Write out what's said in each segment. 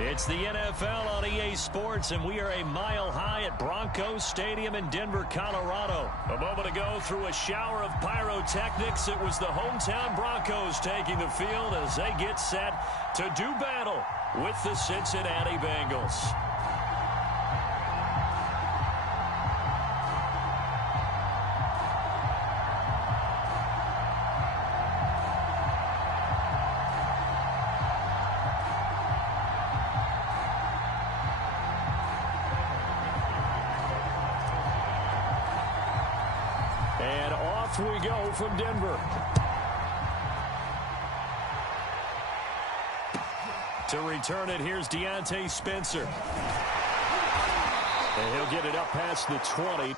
It's the NFL on EA Sports, and we are a mile high at Broncos Stadium in Denver, Colorado. A moment ago, through a shower of pyrotechnics, it was the hometown Broncos taking the field as they get set to do battle with the Cincinnati Bengals. And off we go from Denver. To return it, here's Deontay Spencer. And he'll get it up past the 20.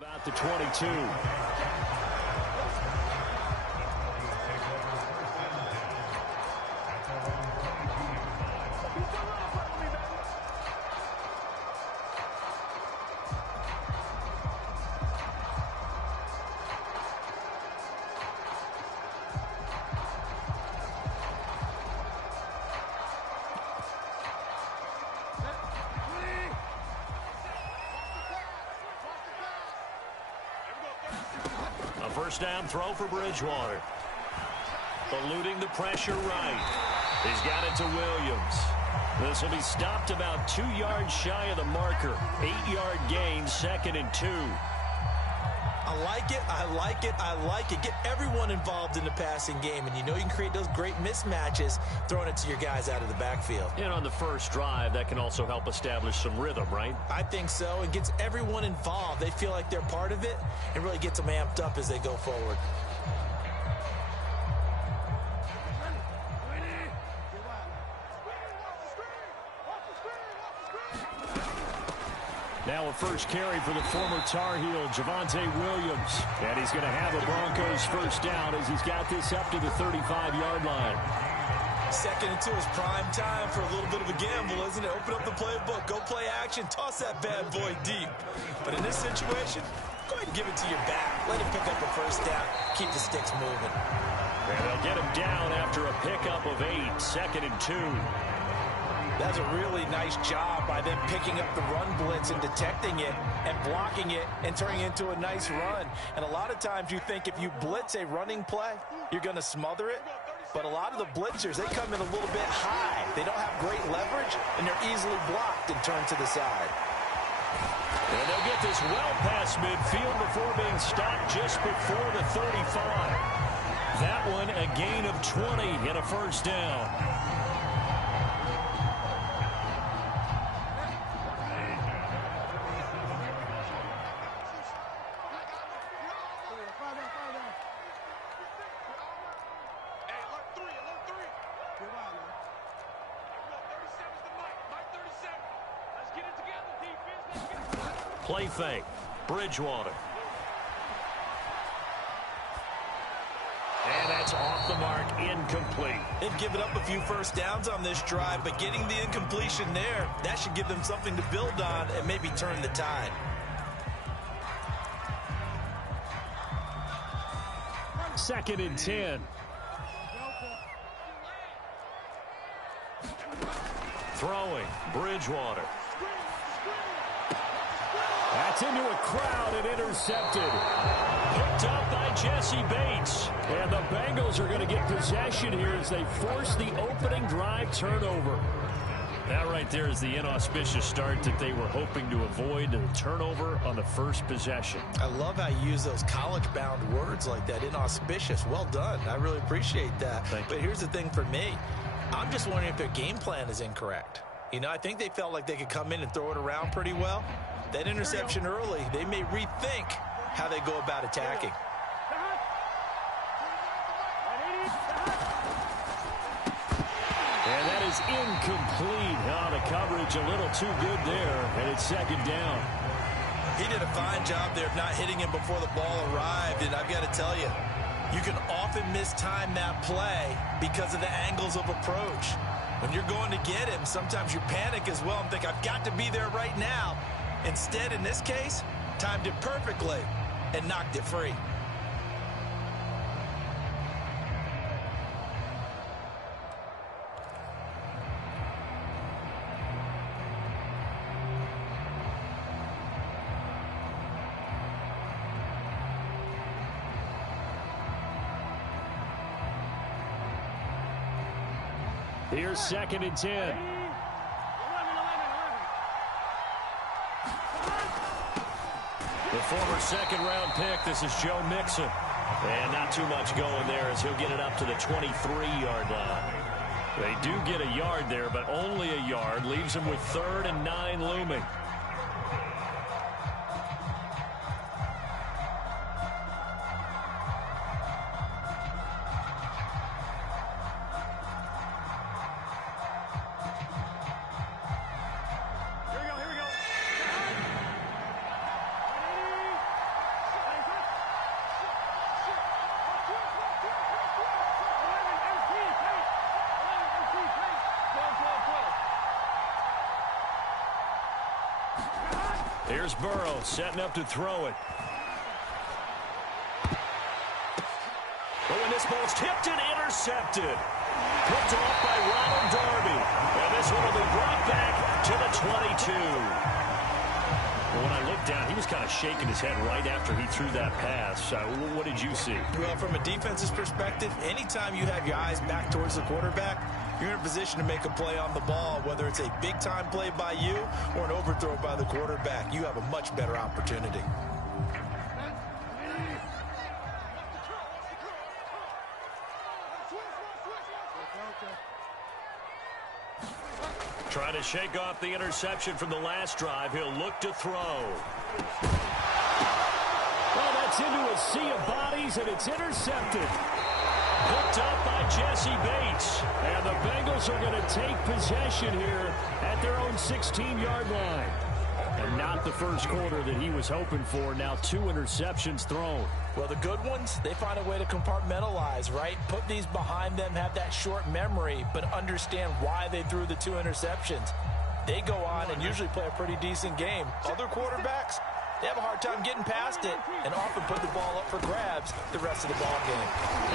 About the 22. A first down throw for Bridgewater. Eluding the pressure right. He's got it to Williams. This will be stopped about 2 yards shy of the marker. 8-yard gain, 2nd and 2. I like it, I like it, I like it. Get everyone involved in the passing game, and you know you can create those great mismatches throwing it to your guys out of the backfield. And on the first drive, that can also help establish some rhythm, right? I think so. It gets everyone involved. They feel like they're part of it and really gets them amped up as they go forward. Now a first carry for the former Tar Heel, Javonte Williams. And he's going to have a Broncos first down as he's got this up to the 35-yard line. 2nd and 2 is prime time for a little bit of a gamble, isn't it? Open up the playbook, go play action, toss that bad boy deep. But in this situation, go ahead and give it to your back. Let him pick up a first down, keep the sticks moving. And they'll get him down after a pickup of 8, 2nd and 2. That's a really nice job by them picking up the run blitz and detecting it and blocking it and turning it into a nice run. And a lot of times you think if you blitz a running play, you're going to smother it. But a lot of the blitzers, they come in a little bit high. They don't have great leverage, and they're easily blocked and turned to the side. And they'll get this well past midfield before being stopped just before the 35. That one a gain of 20 and a first down. Play fake. Bridgewater. And that's off the mark, incomplete. They've given up a few first downs on this drive, but getting the incompletion there, that should give them something to build on and maybe turn the tide. Second and 10. Throwing. Bridgewater. That's into a crowd and intercepted. Picked up by Jesse Bates. And the Bengals are going to get possession here as they force the opening drive turnover. That right there is the inauspicious start that they were hoping to avoid, the turnover on the first possession. I love how you use those college-bound words like that, inauspicious. Well done. I really appreciate that. But here's the thing for me. I'm just wondering if their game plan is incorrect. You know, I think they felt like they could come in and throw it around pretty well. That interception early, they may rethink how they go about attacking. And that is incomplete. Oh, the coverage a little too good there, and it's second down. He did a fine job there of not hitting him before the ball arrived, and I've got to tell you, you can often mistime that play because of the angles of approach. When you're going to get him, sometimes you panic as well and think, I've got to be there right now. Instead, in this case, timed it perfectly and knocked it free. Here's second and 10. The former second-round pick, this is Joe Mixon. And not too much going there as he'll get it up to the 23-yard line. They do get a yard there, but only a yard. Leaves them with 3rd and 9 looming. Here's Burrow setting up to throw it. Oh, and this ball's tipped and intercepted. Picked off by Ronald Darby. And this one will be brought back to the 22. Well, when I looked down, he was kind of shaking his head right after he threw that pass. What did you see? Well, from a defense's perspective, anytime you have your eyes back towards the quarterback, you're in a position to make a play on the ball, whether it's a big-time play by you or an overthrow by the quarterback. You have a much better opportunity. Trying to shake off the interception from the last drive. He'll look to throw. Well, that's into a sea of bodies, and it's intercepted. Picked up by Jesse Bates. And the Bengals are going to take possession here at their own 16-yard line. And not the first quarter that he was hoping for. Now 2 interceptions thrown. Well, the good ones, they find a way to compartmentalize, right? Put these behind them, have that short memory, but understand why they threw the 2 interceptions. They go on and usually play a pretty decent game. Other quarterbacks, they have a hard time getting past it and often put the ball up for grabs the rest of the ball game.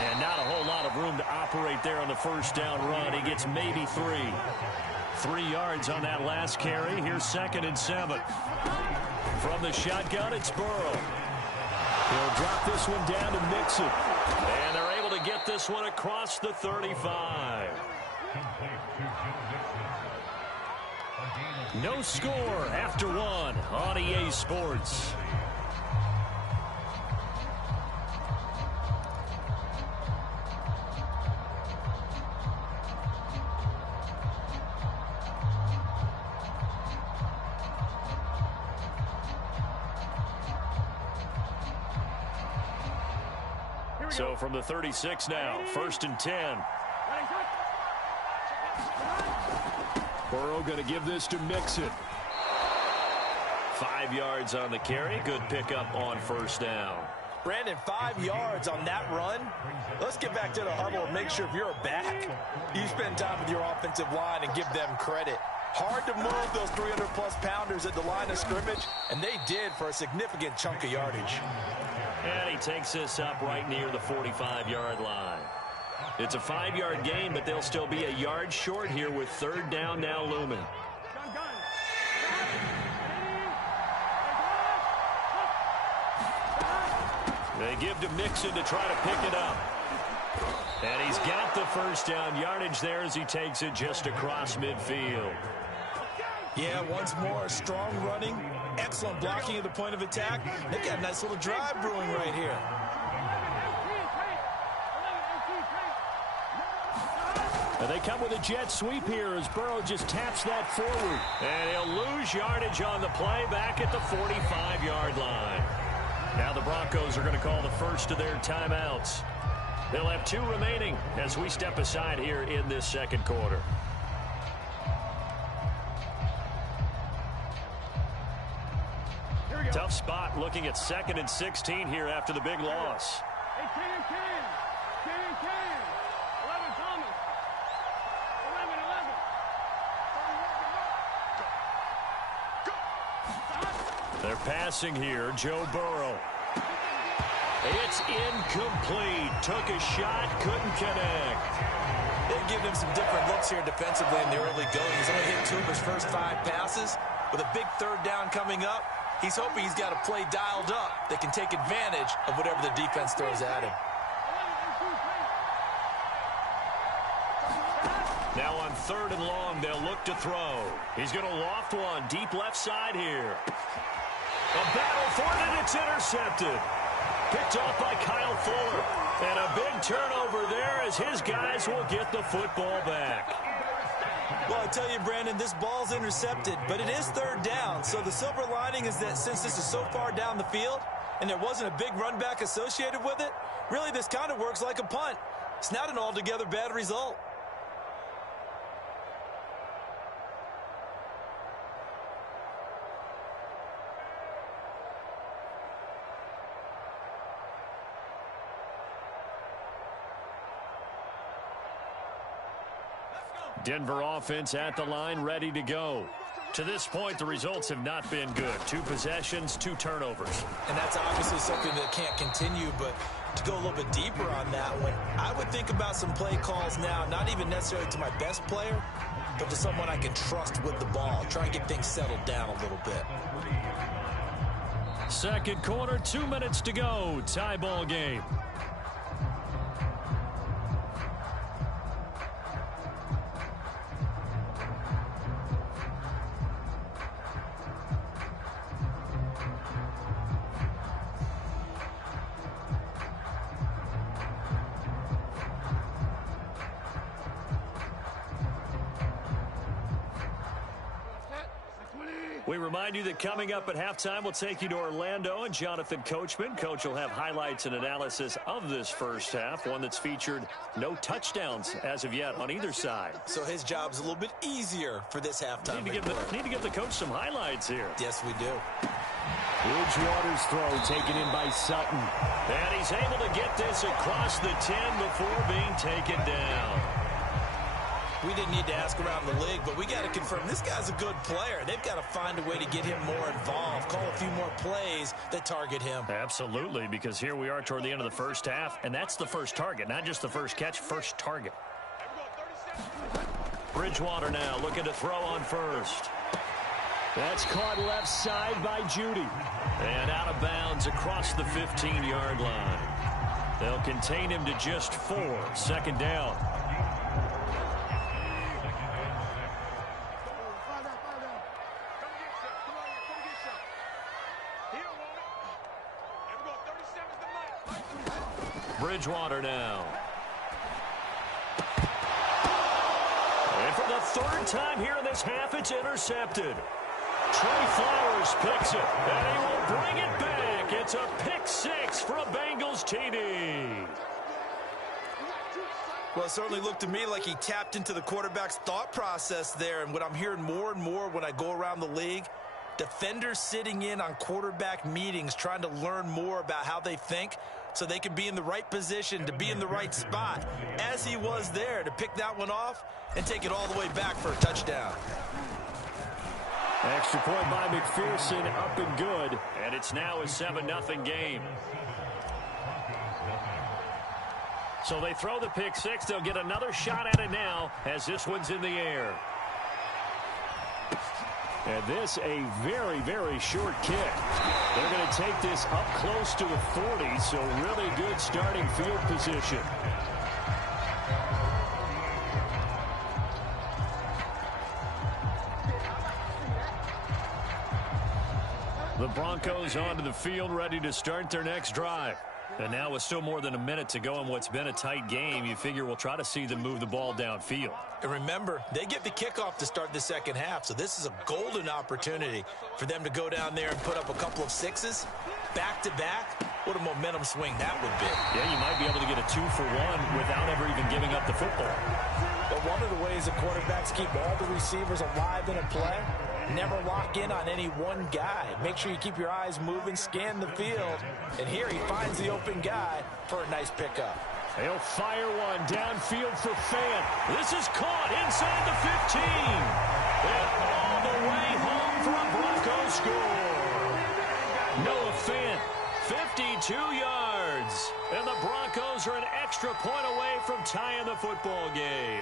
And not a whole lot of room to operate there on the first down run. He gets maybe 3. 3 yards on that last carry. Here's 2nd and 7. From the shotgun, it's Burrow. He'll drop this one down to Mixon. And they're able to get this one across the 35. No score after 1 on EA Sports. So from the 36 now, 1st and 10. Burrow going to give this to Mixon. 5 yards on the carry. Good pickup on first down. Brandon, 5 yards on that run. Let's get back to the huddle and make sure if you're a back, you spend time with your offensive line and give them credit. Hard to move those 300-plus pounders at the line of scrimmage, and they did for a significant chunk of yardage. And he takes this up right near the 45-yard line. It's a 5-yard gain, but they'll still be a yard short here with 3rd down now looming. They give to Mixon to try to pick it up. And he's got the first down yardage there as he takes it just across midfield. Yeah, once more, strong running, excellent blocking at the point of attack. They've got a nice little drive brewing right here. And they come with a jet sweep here as Burrow just taps that forward. And he'll lose yardage on the play back at the 45-yard line. Now the Broncos are going to call the first of their timeouts. They'll have 2 remaining as we step aside here in this 2nd quarter. Tough spot looking at 2nd and 16 here after the big loss. Hey, Can. 11 Thomas. 11. They're passing here. Joe Burrow. It's incomplete. Took a shot, couldn't connect. They've given him some different looks here defensively in the early going. He's only hit 2 of his first 5 passes. With a big 3rd down coming up, he's hoping he's got a play dialed up that can take advantage of whatever the defense throws at him. Now on 3rd and long, they'll look to throw. He's going to loft one deep left side here. A battle for it, and it's intercepted. Picked off by Kyle Fuller. And a big turnover there as his guys will get the football back. Well, I tell you, Brandon, this ball's intercepted, but it is 3rd down. So the silver lining is that since this is so far down the field and there wasn't a big run back associated with it, really this kind of works like a punt. It's not an altogether bad result. Denver offense at the line, ready to go. To this point, the results have not been good. 2 possessions, 2 turnovers. And that's obviously something that can't continue, but to go a little bit deeper on that one, I would think about some play calls now, not even necessarily to my best player, but to someone I can trust with the ball. Try and get things settled down a little bit. Second quarter, 2 minutes to go. Tie ball game. We remind you that coming up at halftime, we'll take you to Orlando and Jonathan Coachman. Coach will have highlights and analysis of this first half, one that's featured no touchdowns as of yet on either side. So his job's a little bit easier for this halftime. Need to give the coach some highlights here. Yes, we do. Bridgewater's throw taken in by Sutton. And he's able to get this across the 10 before being taken down. We didn't need to ask around the league, but we got to confirm this guy's a good player. They've got to find a way to get him more involved, call a few more plays that target him. Absolutely, because here we are toward the end of the first half, and that's the first target, not just the first catch, first target. Bridgewater now looking to throw on first. That's caught left side by Judy. And out of bounds across the 15-yard line. They'll contain him to just 4. Second down. Bridgewater now. And for the 3rd time here in this half, it's intercepted. Trey Flowers picks it, and he will bring it back. It's a pick 6 for a Bengals TD. Well, it certainly looked to me like he tapped into the quarterback's thought process there, and what I'm hearing more and more when I go around the league, defenders sitting in on quarterback meetings trying to learn more about how they think so they can be in the right position to be in the right spot, as he was there to pick that one off and take it all the way back for a touchdown. Extra point by McPherson, up and good. And it's now a 7-0 game. So they throw the pick 6. They'll get another shot at it now as this one's in the air. And this a very, very short kick. They're going to take this up close to the 40, so really good starting field position. The Broncos onto the field, ready to start their next drive. And now with still more than a minute to go in what's been a tight game, you figure we'll try to see them move the ball downfield. And remember, they get the kickoff to start the second half, so this is a golden opportunity for them to go down there and put up a couple of 6s back-to-back. What a momentum swing that would be. Yeah, you might be able to get a 2-for-1 without ever even giving up the football. But one of the ways the quarterbacks keep all the receivers alive in a play, never lock in on any one guy. Make sure you keep your eyes moving, scan the field. And here he finds the open guy for a nice pickup. He'll fire one downfield for Fant. This is caught inside the 15. And all the way home for a Broncos score. Noah Fant, 52 yards. And the Broncos are an extra point away from tying the football game.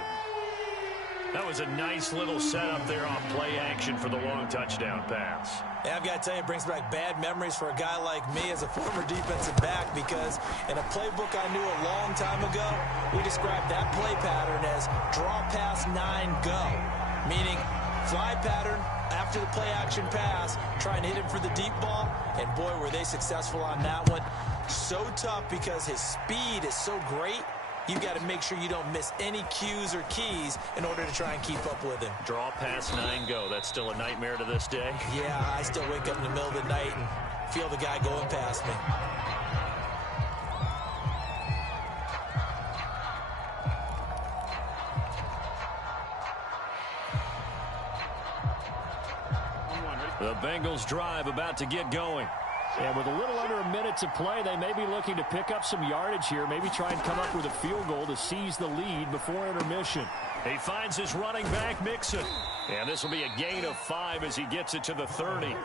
That was a nice little setup there on play action for the long touchdown pass. Yeah, I've got to tell you, it brings back bad memories for a guy like me as a former defensive back, because in a playbook I knew a long time ago, we described that play pattern as draw pass 9 go, meaning fly pattern after the play action pass, trying to hit him for the deep ball, and boy, were they successful on that one. So tough because his speed is so great. You got to make sure you don't miss any cues or keys in order to try and keep up with him. Draw pass 9 go. That's still a nightmare to this day. Yeah, I still wake up in the middle of the night and feel the guy going past me. The Bengals drive about to get going. And with a little under a minute to play, they may be looking to pick up some yardage here, maybe try and come up with a field goal to seize the lead before intermission. He finds his running back, Mixon. And this will be a gain of 5 as he gets it to the 30.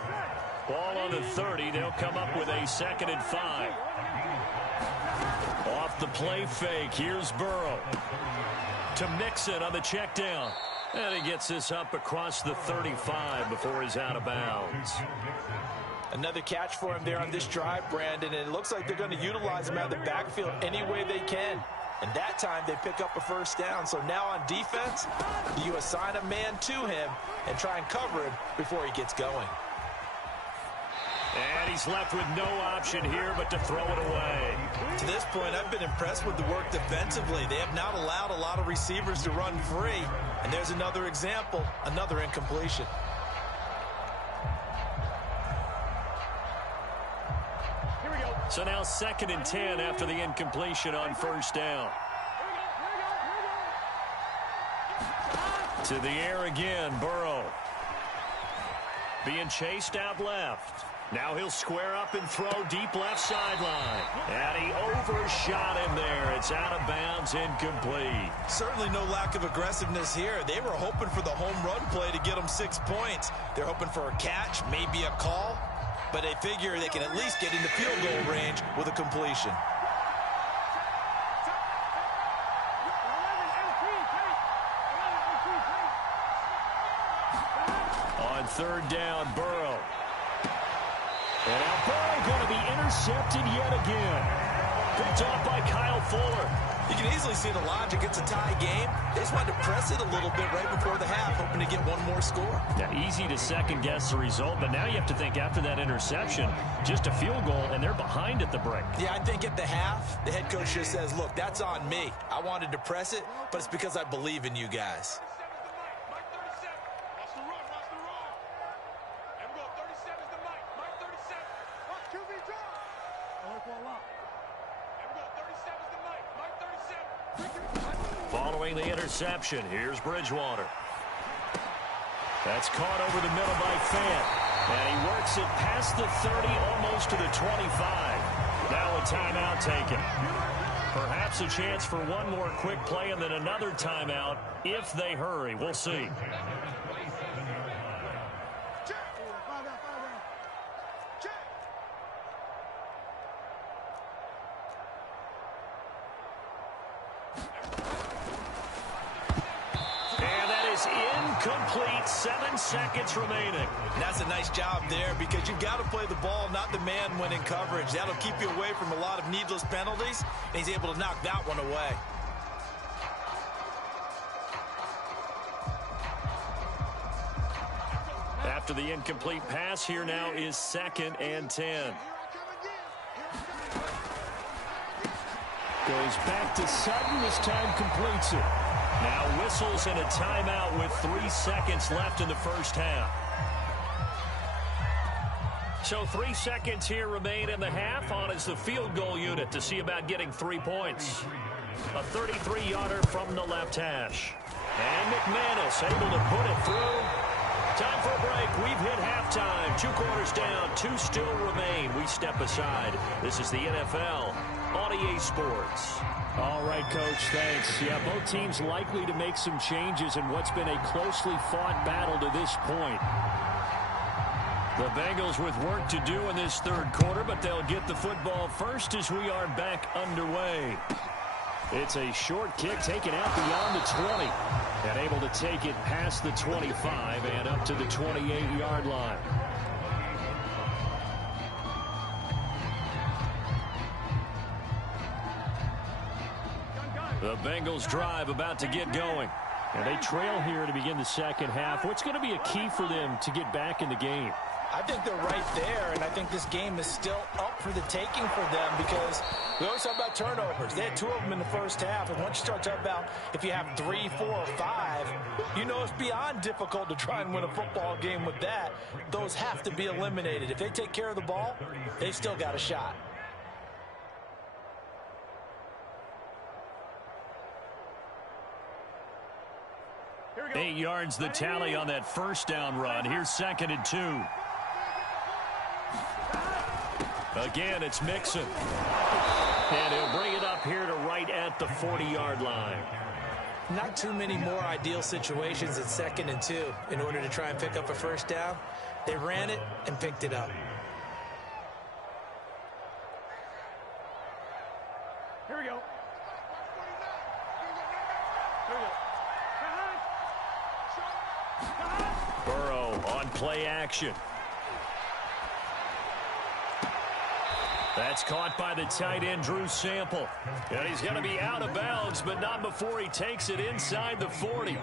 Ball on the 30. They'll come up with a 2nd and 5. Off the play fake. Here's Burrow. To Mixon on the check down. And he gets this up across the 35 before he's out of bounds. Another catch for him there on this drive, Brandon, and it looks like they're going to utilize him out of the backfield any way they can. And that time they pick up a 1st down. So now on defense, you assign a man to him and try and cover him before he gets going. And he's left with no option here but to throw it away. To this point, I've been impressed with the work defensively. They have not allowed a lot of receivers to run free. And there's another example, another incompletion. So now 2nd and 10 after the incompletion on 1st down. To the air again, Burrow. Being chased out left. Now he'll square up and throw deep left sideline. And he overshot him there. It's out of bounds, incomplete. Certainly no lack of aggressiveness here. They were hoping for the home run play to get them 6 points. They're hoping for a catch, maybe a call. But they figure they can at least get into field goal range with a completion. On 3rd down, Burrow. And now Burrow going to be intercepted yet again. Picked off by Kyle Fuller. You can easily see the logic. It's a tie game. They just wanted to press it a little bit right before the half, hoping to get one more score. Yeah, easy to second-guess the result, but now you have to think after that interception, just a field goal, and they're behind at the break. Yeah, I think at the half, the head coach just says, look, that's on me. I wanted to press it, but it's because I believe in you guys. Following the interception, here's Bridgewater. That's caught over the middle by Fant. And he works it past the 30, almost to the 25. Now a timeout taken. Perhaps a chance for one more quick play and then another timeout if they hurry. We'll see. Incomplete, 7 seconds remaining. And that's a nice job there because you've got to play the ball, not the man when in coverage. That'll keep you away from a lot of needless penalties, and he's able to knock that one away. After the incomplete pass, here now is 2nd and 10. Goes back to Sutton, this time completes it. Now whistles and a timeout with 3 seconds left in the first half. So 3 seconds here remain in the half. On is the field goal unit to see about getting 3 points. A 33-yarder from the left hash. And McManus able to put it through. Time for a break. We've hit halftime. 2 quarters down. 2 still remain. We step aside. This is the NFL on EA Sports. All right, Coach, thanks. Yeah, both teams likely to make some changes in what's been a closely fought battle to this point. The Bengals with work to do in this 3rd quarter, but they'll get the football first as we are back underway. It's a short kick taken out beyond the 20 and able to take it past the 25 and up to the 28-yard line. The Bengals drive about to get going. And they trail here to begin the second half. What's going to be a key for them to get back in the game? I think they're right there, and I think this game is still up for the taking for them because we always talk about turnovers. They had 2 of them in the first half, and once you start talking about if you have 3, 4, or 5, you know it's beyond difficult to try and win a football game with that. Those have to be eliminated. If they take care of the ball, they've still got a shot. 8 yards the tally on that first down run. Here's 2nd and 2. Again, it's Mixon. And he'll bring it up here to right at the 40-yard line. not too many more ideal situations at 2nd and 2 in order to try and pick up a first down. They ran it and picked it up. Here we go. Here we go. Burrow on play action. That's caught by the tight end, Drew Sample. And he's going to be out of bounds, but not before he takes it inside the 40.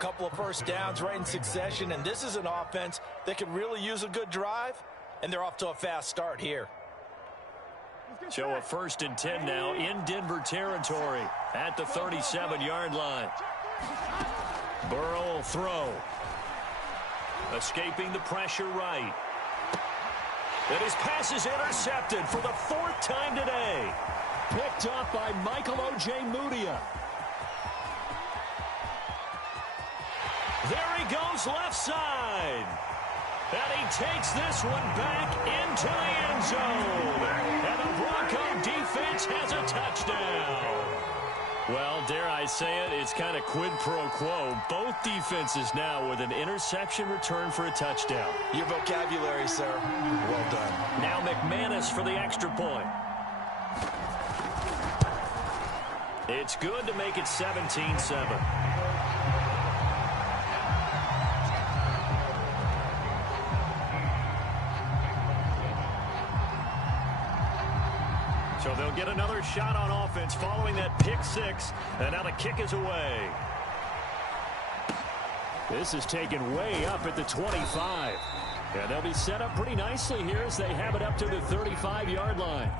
Couple of first downs right in succession, and this is an offense that could really use a good drive, and they're off to a fast start here. So a 1st and 10 now in Denver territory at the 37-yard line. Burrow will throw. Escaping the pressure right. And his pass is intercepted for the 4th time today. Picked up by Michael Ojemudia. There he goes left side. And he takes this one back into the end zone. And the Bronco defense has a touchdown. Well, dare I say it, it's kind of quid pro quo. Both defenses now with an interception return for a touchdown. Your vocabulary, sir. Well done. Now McManus for the extra point. It's good to make it 17-7. So they'll get another shot on offense following that pick 6. And now the kick is away. This is taken way up at the 25. And they'll be set up pretty nicely here as they have it up to the 35-yard line.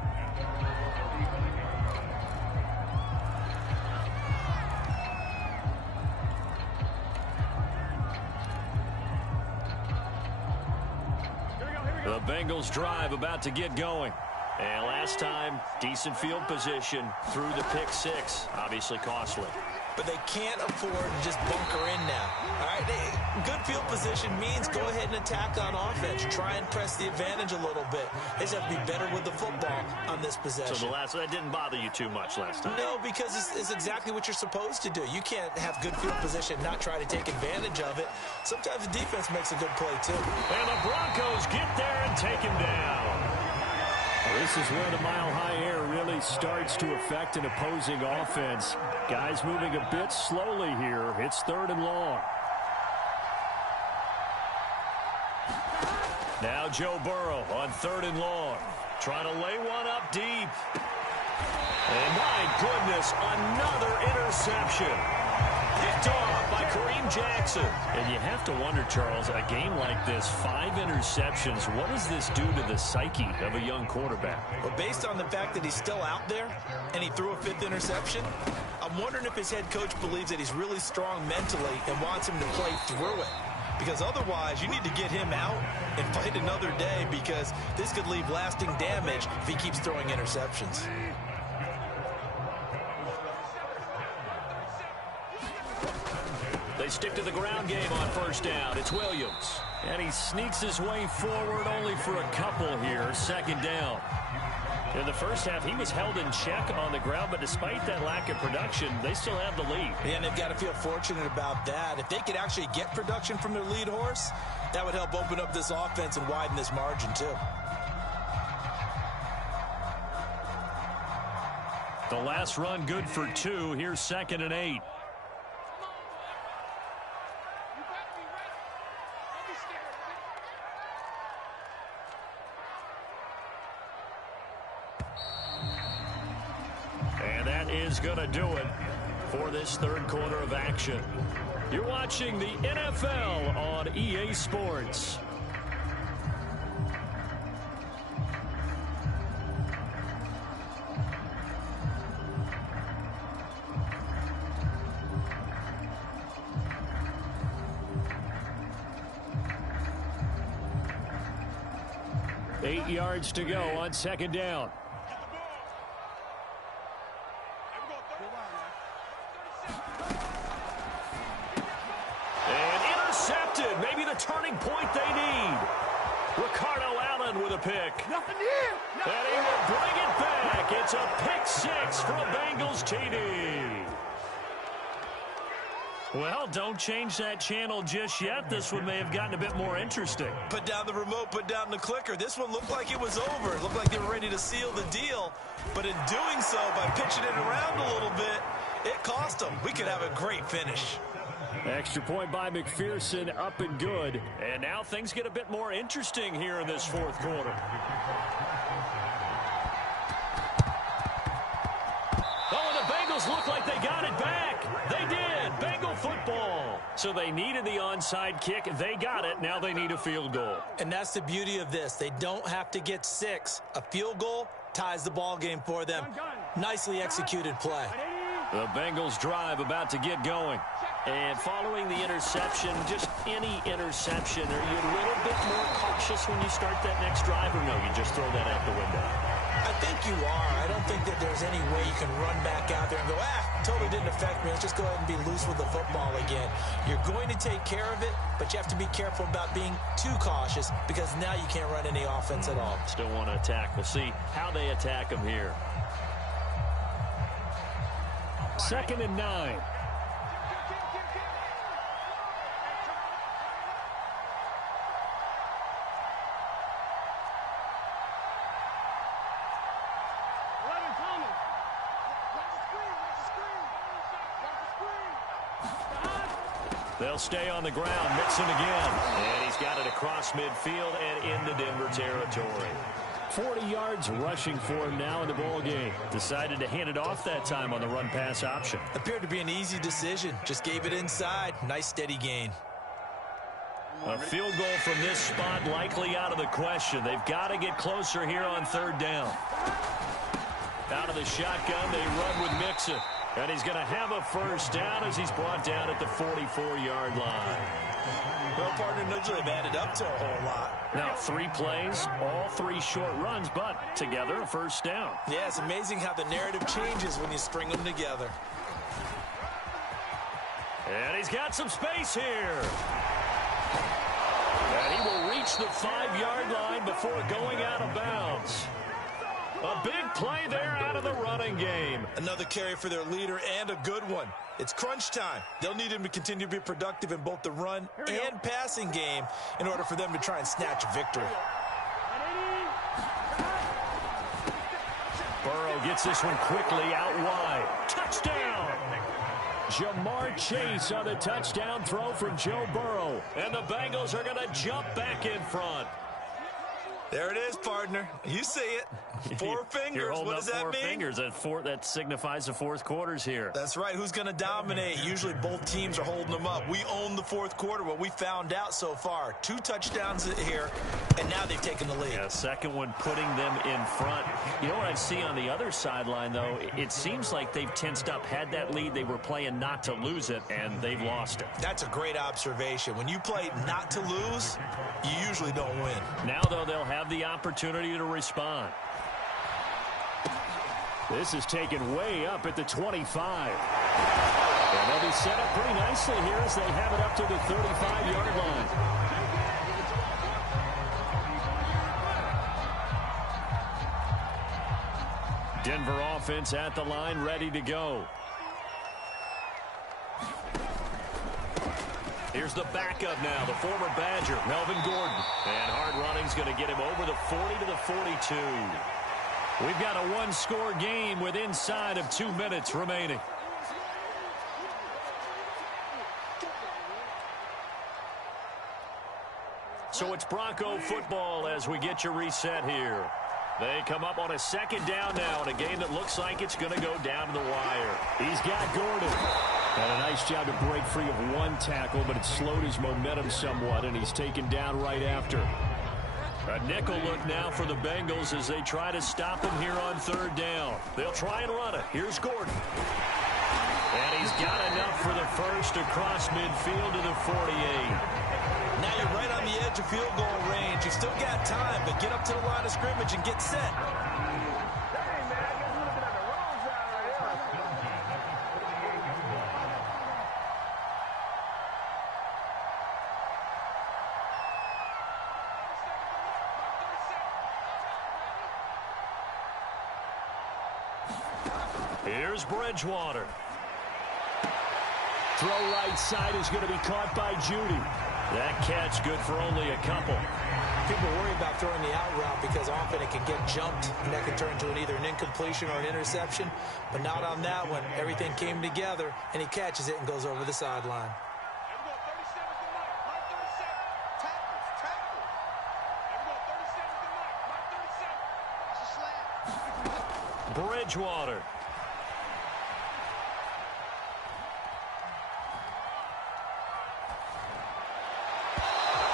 The Bengals drive about to get going. And last time, decent field position through the pick 6. Obviously costly. But they can't afford to just bunker in now. All right, good field position means go ahead and attack on offense. Try and press the advantage a little bit. They just have to be better with the football on this possession. So that didn't bother you too much last time? No, because it's exactly what you're supposed to do. You can't have good field position and not try to take advantage of it. Sometimes the defense makes a good play, too. And the Broncos get there and take him down. This is where the mile-high air really starts to affect an opposing offense. Guys moving a bit slowly here. It's 3rd and long. Now Joe Burrow on 3rd and long. Trying to lay one up deep. And my goodness, another interception. Picked off by Kareem Jackson. And you have to wonder, Charles, a game like this, 5 interceptions, what does this do to the psyche of a young quarterback? Well, based on the fact that he's still out there and he threw a 5th interception, I'm wondering if his head coach believes that he's really strong mentally and wants him to play through it. Because otherwise, you need to get him out and fight another day, because this could leave lasting damage if he keeps throwing interceptions. They stick to the ground game on 1st down. It's Williams. And he sneaks his way forward only for a couple here. 2nd down. In the first half, he was held in check on the ground, but despite that lack of production, they still have the lead. And they've got to feel fortunate about that. If they could actually get production from their lead horse, that would help open up this offense and widen this margin, too. The last run good for 2. Here's 2nd and 8. And that is going to do it for this 3rd quarter of action. You're watching the NFL on EA Sports. Eight yards to go on 2nd down. And intercepted. Maybe the turning point they need. Ricardo Allen with a pick. Nothing here. And he will bring it back. It's a pick 6 for a Bengals TD. Well, don't change that channel just yet. This one may have gotten a bit more interesting. Put down the remote, put down the clicker. This one looked like it was over. It looked like they were ready to seal the deal. But in doing so, by pitching it around a little bit, it cost them. We could have a great finish. Extra point by McPherson, up and good. And now things get a bit more interesting here in this fourth quarter. Oh, and the Bengals look like they got it back. They did. Bengal football. So they needed the onside kick. They got it. Now they need a field goal. And that's the beauty of this. They don't have to get 6. A field goal ties the ball game for them. Nicely executed play. The Bengals drive about to get going. And following the interception, just any interception, are you a little bit more cautious when you start that next drive, or no, you just throw that out the window? I think you are. I don't think that there's any way you can run back out there and go, totally didn't affect me. Let's just go ahead and be loose with the football again. You're going to take care of it, but you have to be careful about being too cautious because now you can't run any offense at all. Still want to attack. We'll see how they attack them here. 2nd and 9. They'll stay on the ground. Mixon again. And he's got it across midfield and into Denver territory. 40 yards rushing for him now in the ball game. Decided to hand it off that time on the run-pass option. Appeared to be an easy decision. Just gave it inside. Nice steady gain. A field goal from this spot likely out of the question. They've got to get closer here on 3rd down. Out of the shotgun, they run with Mixon. And he's going to have a first down as he's brought down at the 44-yard line. Well, partner, they've added up to a whole lot. Now 3 plays, all 3 short runs, but together a first down. Yeah, it's amazing how the narrative changes when you string them together. And he's got some space here. And he will reach the 5-yard line before going out of bounds. A big play there out of the running game. Another carry for their leader and a good one. It's crunch time. They'll need him to continue to be productive in both the run and passing game in order for them to try and snatch a victory. Burrow gets this one quickly out wide. Touchdown! Jamar Chase on the touchdown throw from Joe Burrow. And the Bengals are going to jump back in front. There it is, partner. You see it. 4 fingers. What does that mean? 4 fingers. That signifies the fourth quarter's here. That's right. Who's going to dominate? Usually both teams are holding them up. We own the fourth quarter. What we found out so far, 2 touchdowns here, and now they've taken the lead. Yeah, second one putting them in front. You know what I see on the other sideline, though? It seems like they've tensed up, had that lead. They were playing not to lose it, and they've lost it. That's a great observation. When you play not to lose, you usually don't win. Now, though, they'll have the opportunity to respond. This is taken way up at the 25. And they'll be set up pretty nicely here as they have it up to the 35-yard line. Denver offense at the line, ready to go. Here's the backup now, the former Badger, Melvin Gordon. And hard running's going to get him over the 40 to the 42. We've got a 1-score game with inside of 2 minutes remaining. So it's Bronco football as we get you reset here. They come up on a 2nd down now in a game that looks like it's going to go down to the wire. He's got Gordon. And a nice job to break free of 1 tackle, but it slowed his momentum somewhat, and he's taken down right after. A nickel look now for the Bengals as they try to stop him here on 3rd down. They'll try and run it. Here's Gordon. And he's got enough for the first across midfield to the 48. Now you're right on the edge of field goal range. You've still got time, but get up to the line of scrimmage and get set. Here's Bridgewater. Throw right side is going to be caught by Judy. That catch good for only a couple. People worry about throwing the out route because often it can get jumped, and that can turn into either an incompletion or an interception. But not on that one. Everything came together, and he catches it and goes over the sideline. Bridgewater.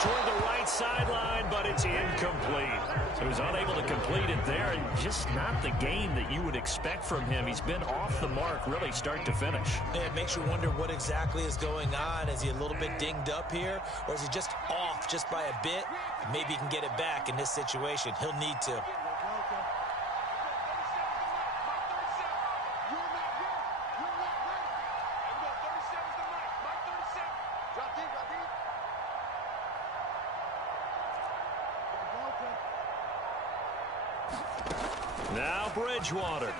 Toward the right sideline, but it's incomplete. So he was unable to complete it there, and just not the game that you would expect from him. He's been off the mark really start to finish. It makes you wonder what exactly is going on. Is he a little bit dinged up here, or is he just off just by a bit? Maybe he can get it back in this situation. He'll need to. Now Bridgewater.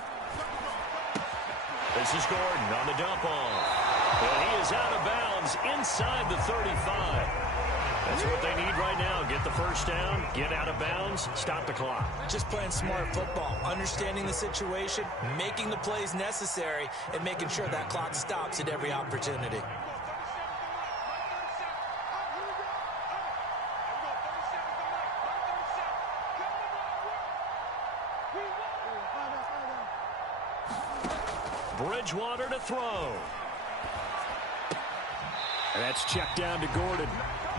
This is Gordon on the dump off. And he is out of bounds inside the 35. That's what they need right now. Get the first down, get out of bounds, stop the clock. Just playing smart football, understanding the situation, making the plays necessary, and making sure that clock stops at every opportunity. Bridgewater to throw. And that's checked down to Gordon.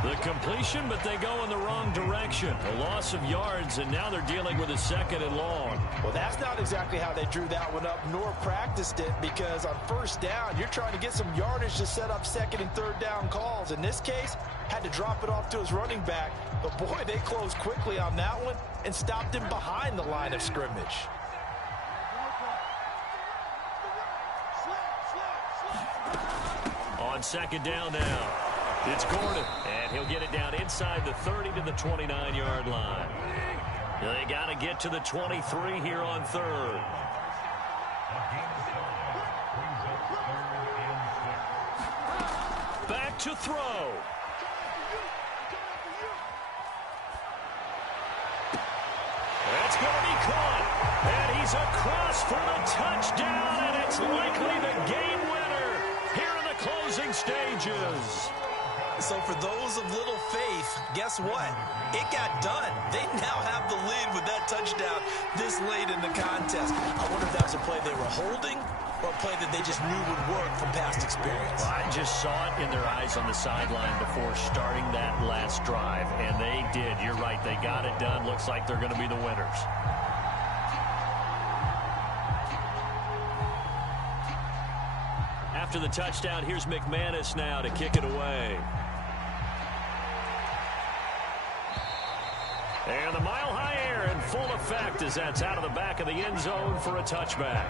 The completion, but they go in the wrong direction. A loss of yards, and now they're dealing with a second and long. Well, that's not exactly how they drew that one up, nor practiced it, because on first down, you're trying to get some yardage to set up second and third down calls. In this case, had to drop it off to his running back. But, boy, they closed quickly on that one and stopped him behind the line of scrimmage. On second down now, it's Gordon, and he'll get it down inside the 30 to the 29-yard line. They got to get to the 23 here on third. Back to throw. That's going to be caught, and he's across for the touchdown, and it's likely the game winner here in the closing stages. So for those of little faith, guess what? It got done. They now have the lead with that touchdown this late in the contest. I wonder if that was a play they were holding or a play that they just knew would work from past experience. I just saw it in their eyes on the sideline before starting that last drive, and they did. You're right. They got it done. Looks like they're going to be the winners. After the touchdown, here's McManus now to kick it away. And the mile-high air in full effect as that's out of the back of the end zone for a touchback.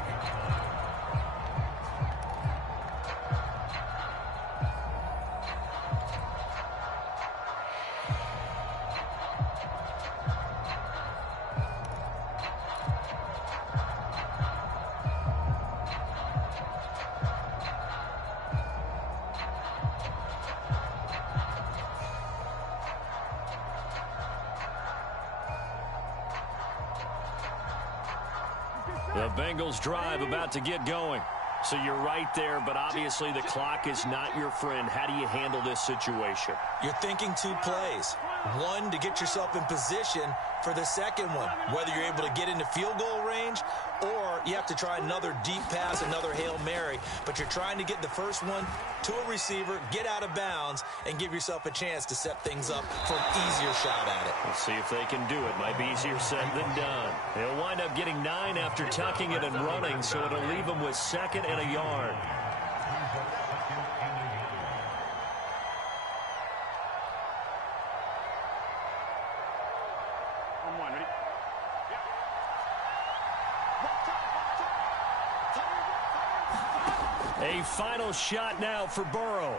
The Bengals drive about to get going. So you're right there, but obviously the clock is not your friend. How do you handle this situation? You're thinking two plays. One, to get yourself in position for the second one, whether you're able to get into field goal range or you have to try another deep pass, another Hail Mary. But you're trying to get the first one to a receiver, get out of bounds, and give yourself a chance to set things up for an easier shot at it. Let's see if they can do it. Might be easier said than done. They'll wind up getting 9 after tucking it and running, so it'll leave them with second and a yard. A final shot now for Burrow.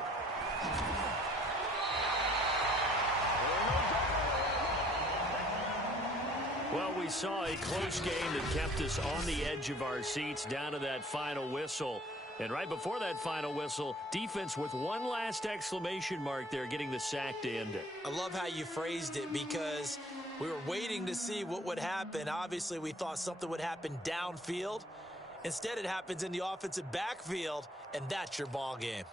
Well, we saw a close game that kept us on the edge of our seats down to that final whistle. And right before that final whistle, defense with one last exclamation mark there, getting the sack to end it. I love how you phrased it, because we were waiting to see what would happen. Obviously, we thought something would happen downfield. Instead, it happens in the offensive backfield, and that's your ball game.